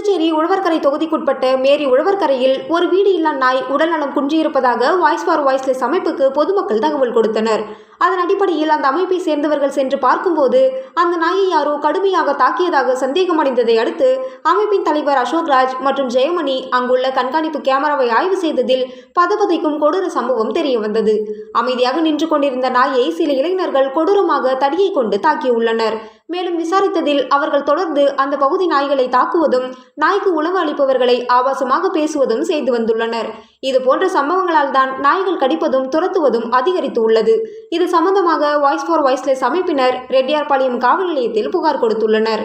புதுச்சேரி உழவர்கரை தொகுதிக்குட்பட்ட மேரி உழவர்கரையில் ஒரு வீடு இல்லா நாய் உடல்நலம் குன்றியிருப்பதாக வாய்ஸ் ஃபார் வாய்ஸ்லெஸ் அமைப்புக்கு பொதுமக்கள் தகவல் கொடுத்தனர். அதன் அடிப்படையில் அந்த அமைப்பை சேர்ந்தவர்கள் சென்று பார்க்கும்போது அந்த நாயை யாரோ கடுமையாக தாக்கியதாக சந்தேகமடைந்ததை அடுத்து அமைப்பின் தலைவர் அசோக்ராஜ் மற்றும் ஜெயமணி அங்குள்ள கண்காணிப்பு கேமராவை ஆய்வு செய்ததில் பதபதைக்கும் கொடூர சம்பவம் தெரிய வந்தது அமைதியாக நின்று கொண்டிருந்த நாயை சில இளைஞர்கள் கொடூரமாக தடியை கொண்டு தாக்கியுள்ளனர். மேலும் விசாரித்ததில் அவர்கள் தொடர்ந்து அந்த பகுதி நாய்களை தாக்குவதும் நாய்க்கு உணவு அளிப்பவர்களை ஆபாசமாக பேசுவதும் செய்து வந்துள்ளனர். இது போன்ற சம்பவங்களால் தான் நாய்கள் கடிப்பதும் துரத்துவதும் அதிகரித்து உள்ளது. இது சம்பந்தமாக வாய்ஸ் ஃபார் வாய்ஸ்லெஸ் அமைப்பினர் ரெட்டியார்பாளையம் காவல் நிலையத்தில் புகார் கொடுத்துள்ளனர்.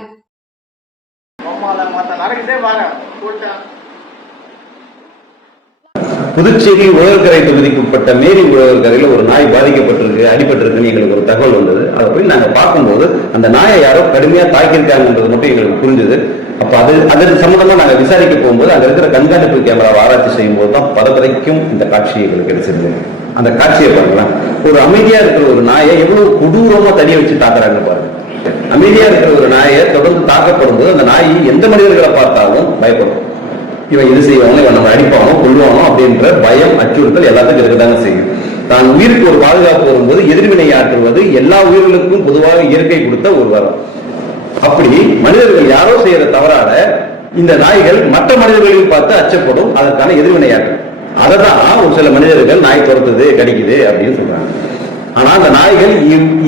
புதுச்சேரி உழவர்கரை தொகுதிக்கு உட்பட்ட மேரி உழவர்கரையில் ஒரு நாய் பாதிக்கப்பட்டிருக்கு அடிபட்டிருக்குன்னு எங்களுக்கு ஒரு தகவல் வந்தது. அதை போய் நாங்கள் பார்க்கும்போது அந்த நாயை யாரோ கடுமையாக தாக்கியிருக்காங்கன்றது மட்டும் எங்களுக்கு புரிஞ்சுது. அப்போ அது அதற்கு சம்மந்தமாக நாங்கள் விசாரிக்க போகும்போது அங்கே இருக்கிற கண்காணிப்பு கேமராவை ஆராய்ச்சி செய்யும்போது தான் பரபரைக்கும் இந்த காட்சி எங்களுக்கு கிடைச்சிருந்தது அந்த காட்சியை பாருங்களேன். ஒரு அமைதியா இருக்கிற ஒரு நாயை எவ்வளவு கொடூரமாக தடியை வச்சு தாக்குறாங்க பாருங்க. அமைதியா இருக்கிற ஒரு நாயை தொடர்ந்து தாக்கப்படும் போது அந்த நாய் எந்த மனிதர்களை பார்த்தாலும் பயப்படும். இவன் இது செய்வாங்க இவன் நம்ம அடிப்பானோ கொள்வானோ அப்படின்ற பயம் அச்சுறுத்தல் எல்லாத்துக்கும் இருக்கதாங்க செய்யும். தான் உயிருக்கு ஒரு பாதுகாப்பு வரும்போது எதிர்வினை ஆற்றுவது எல்லா உயிர்களுக்கும் பொதுவாக இயற்கை கொடுத்த ஒரு வரம். அப்படி மனிதர்கள் யாரோ செய்யற தவறால இந்த நாய்கள் மற்ற மனிதர்களையும் பார்த்து அச்சப்படும் அதற்கான எதிர்வினையாற்றும் அதை தான் ஒரு சில மனிதர்கள் நாய் துரத்துது கடிக்குது அப்படின்னு சொல்றாங்க. ஆனா அந்த நாய்கள்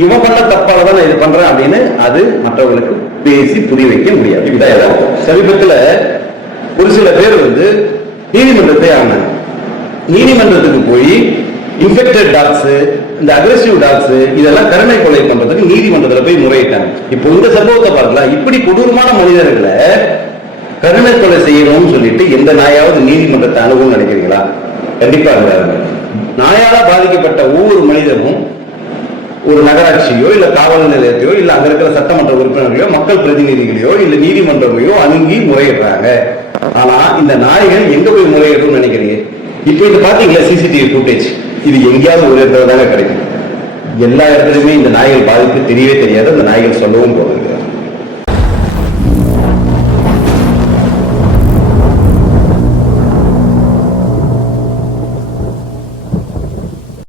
இவன் பண்ண தப்பால தான் நான் இது பண்றேன் அப்படின்னு அது மற்றவர்களுக்கு பேசி புரிய வைக்க முடியாது. சமீபத்துல சில பேர் வந்து நீதிமன்றத்தை ஆனாங்க நீதிமன்றத்துக்கு போய் இன்ஃபெக்டட் டாக்ஸ் இந்த அக்ரெசிவ் டாக்ஸ் இதெல்லாம் கருணை கொலை பண்றதுக்கு நீதிமன்றத்தில் போய் முறையிட்டாங்க. இப்போ இந்த சம்பவத்தை பார்க்கலாம் இப்படி கொடூரமான மனிதர்களை கருணை கொலை செய்யணும்னு சொல்லிட்டு எந்த நாயாவது நீதிமன்றத்தை அணுகும் நினைக்கிறீங்களா? கண்டிப்பா இருக்காது நாயால பாதிக்கப்பட்ட ஒவ்வொரு மனிதனும் ஒரு நகராட்சியோ இல்ல காவல் நிலையத்தையோ இல்ல அங்க இருக்கிற சட்டமன்ற உறுப்பினர்களையோ மக்கள் பிரதிநிதிகளையோ இல்ல நீதிமன்றமையோ அணுகி முறையிடுறாங்க. ஆனா இந்த நாய்கள் எங்க போய் முறையிடும்னு நினைக்கிறீங்க? இப்ப இது பாத்தீங்களா சிசிடிவி ஃபுட்டேஜ் இது எங்கேயாவது ஒரு இடத்துல தானே கிடைக்கும். எல்லா இடத்துலயுமே இந்த நாய்கள் பாதிப்பு தெரியவே தெரியாது அந்த நாய்கள் சொல்லவும் போகிறது